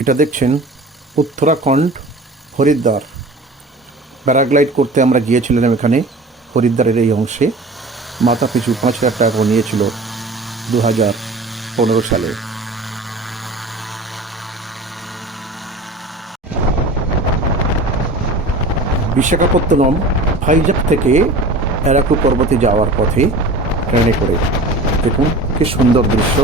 এটা দেখছেন উত্তরাখণ্ড হরিদ্বার। প্যারাগ্লাইড করতে আমরা গিয়েছিলাম এখানে হরিদ্বারের এই অংশে। মাথা পিছু 5,000 টাকা নিয়েছিল 2015 সালে। বিশাখাপত্তনম ভাইজাগ থেকে অ্যারাকু পর্বতে যাওয়ার পথে ট্রেনে করে দেখুন কি সুন্দর দৃশ্য।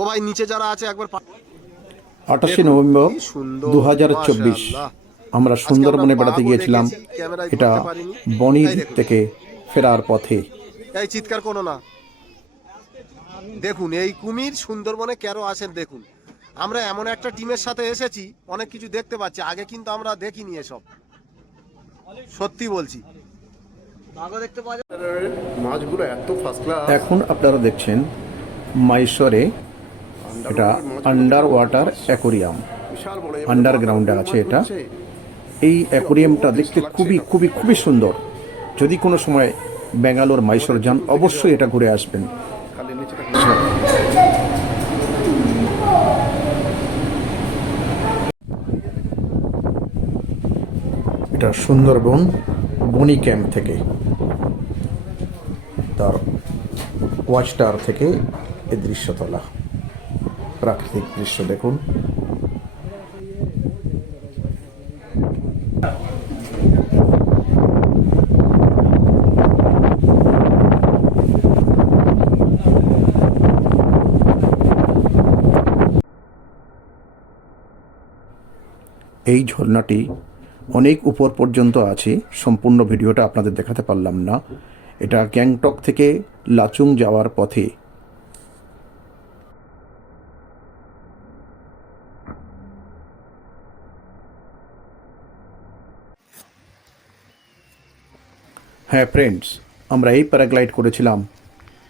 ও ভাই নিচে যারা আছে একবার 28 নভেম্বর 2024 আমরা সুন্দরবনে বেড়াতে গিয়েছিলাম। এটা বনির থেকে ফেরার পথে। এই চিৎকার করো না। দেখুন এই কুমির সুন্দরবনে কেন আসেন দেখুন। আমরা এমন একটা টিমের সাথে এসেছি, অনেক কিছু দেখতে পাচ্ছি, আগে কিন্তু আমরা দেখিনি এসব, সত্যি বলছি। মাছগুলো এত ফার্স্ট ক্লাস। এখন আপনারা দেখছেন মাইসরে এটা আন্ডার ওয়াটার অ্যাকোরিয়াম, আন্ডারগ্রাউন্ডে আছে এটা। এই অ্যাকোরিয়ামটা দেখতে খুবই খুবই খুবই সুন্দর। যদি কোনো সময় ব্যাঙ্গালোর মাইসর যান অবশ্যই এটা ঘুরে আসবেন। এটা সুন্দরবন বনি ক্যাম্প থেকে, তার ওয়াচ টাওয়ার থেকে এই দৃশ্য তোলা। প্রাকৃতিক দৃশ্য দেখুন। এই ঝর্ণাটি অনেক উপর পর্যন্ত আছে, সম্পূর্ণ ভিডিওটা আপনাদের দেখাতে পারলাম না। এটা গ্যাংটক থেকে লাচুং যাওয়ার পথে। হ্যাঁ ফ্রেন্ডস, আমরা এই প্যারাগ্লাইড করেছিলাম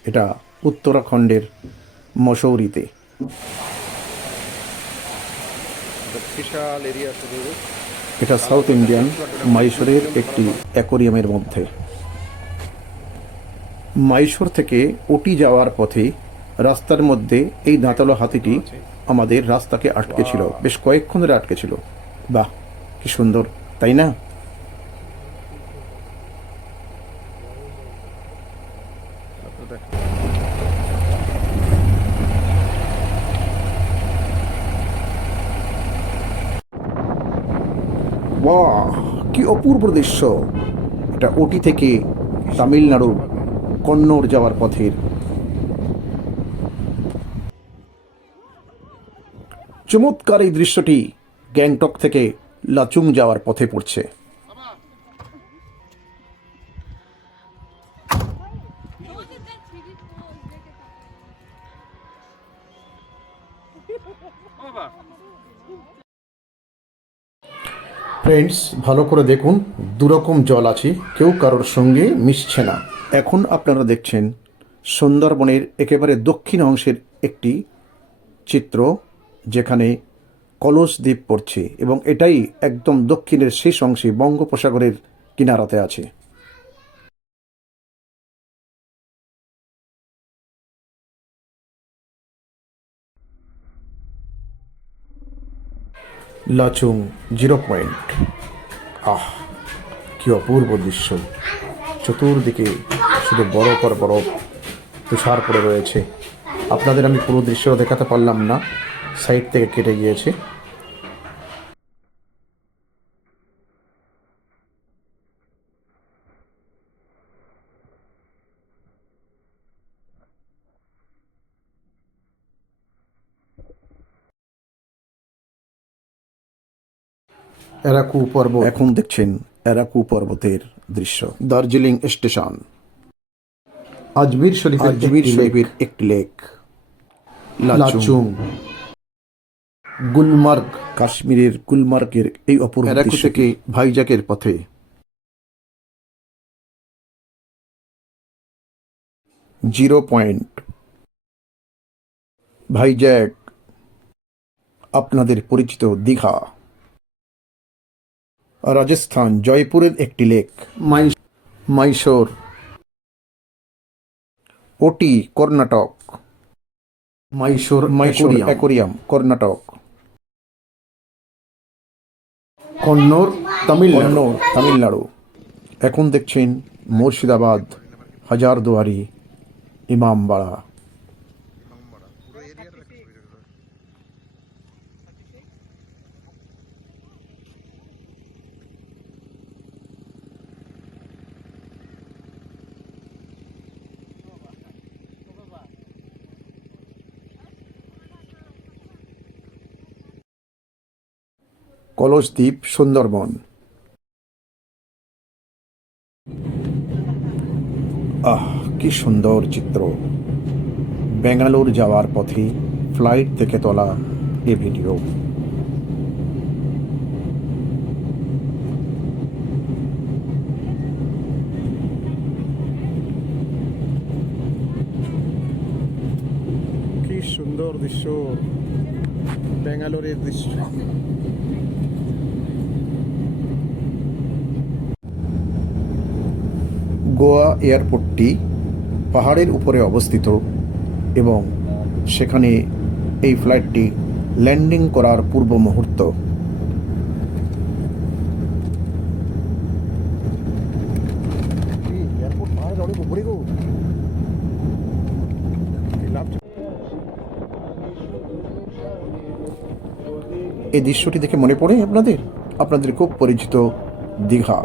এটা উত্তরাখণ্ডের মসৌরিতে। এটা সাউথ ইন্ডিয়ান মাইসোরের একটি অ্যাকোরিয়ামের মধ্যে। মাইসোর থেকে ওটি যাওয়ার পথে রাস্তার মধ্যে এই দাঁতালো হাতিটি আমাদের রাস্তাকে আটকে ছিল, বেশ কয়েকক্ষণ ধরে আটকে ছিল। বাহ, কি সুন্দর, তাই না? বাহ, কি অপূর্ব দৃশ্য। এটা ওটি থেকে তামিলনাড়ু কন্নড় যাওয়ার পথের। চমৎকার এই দৃশ্যটি গ্যাংটক থেকে লাচুং যাওয়ার পথে পড়ছে। ফ্রেন্ডস, ভালো করে দেখুন, দুরকম জল আছে, কেউ কারোর সঙ্গে মিশছে না। এখন আপনারা দেখছেন সুন্দরবনের একেবারে দক্ষিণ অংশের একটি চিত্র, যেখানে কলস দ্বীপ পড়ছে এবং এটাই একদম দক্ষিণের শেষ অংশে বঙ্গোপসাগরের কিনারাতে আছে। লাচুং 0 পয়েন্ট। আহ, কি অপূর্ব দৃশ্য। চতুর্দিকে শুধু বরফ আর বরফ, তুষার পড়ে রয়েছে। আপনাদের আমি পুরো দৃশ্য দেখাতে পারলাম না, সাইড থেকে কেটে গিয়েছে। অ্যারাকু পর্বত, এখন দেখছেন অ্যারাকু পর্বতের দৃশ্য। দার্জিলিং স্টেশন, আজমির শরীফের একটি লেক, লাচুং, গুলমার্গ, কাশ্মীরের গুলমার্গের এই অপূর্ব দৃশ্য থেকে ভাইজাগের পথে। জিরো পয়েন্ট, ভাইজ্যাক, আপনাদের পরিচিত দীঘা, রাজস্থান জয়পুরের একটি লেক, মাইসোর, ওটি কর্ণাটক, মাইসোর অ্যাকোরিয়াম কর্ণাটক, কন্নড় তামিলনাড়ু। এখন দেখছেন মুর্শিদাবাদ হাজারদুয়ারি ইমামবাড়া। কলসদ্বীপ সুন্দরবন। কি সুন্দর চিত্র! বেঙ্গালুরু যাওয়ার পথে ফ্লাইট থেকে তোলা এ ভিডিও। কি সুন্দর দৃশ্য, বেঙ্গালুরের দৃশ্য। গোয়া এয়ারপোর্টটি পাহাড়ের উপরে অবস্থিত এবং সেখানে এই ফ্লাইটটি ল্যান্ডিং করার পূর্ব মুহূর্ত। এই দৃশ্যটি দেখে মনে পড়ে আপনাদের খুব পরিচিত দীঘা।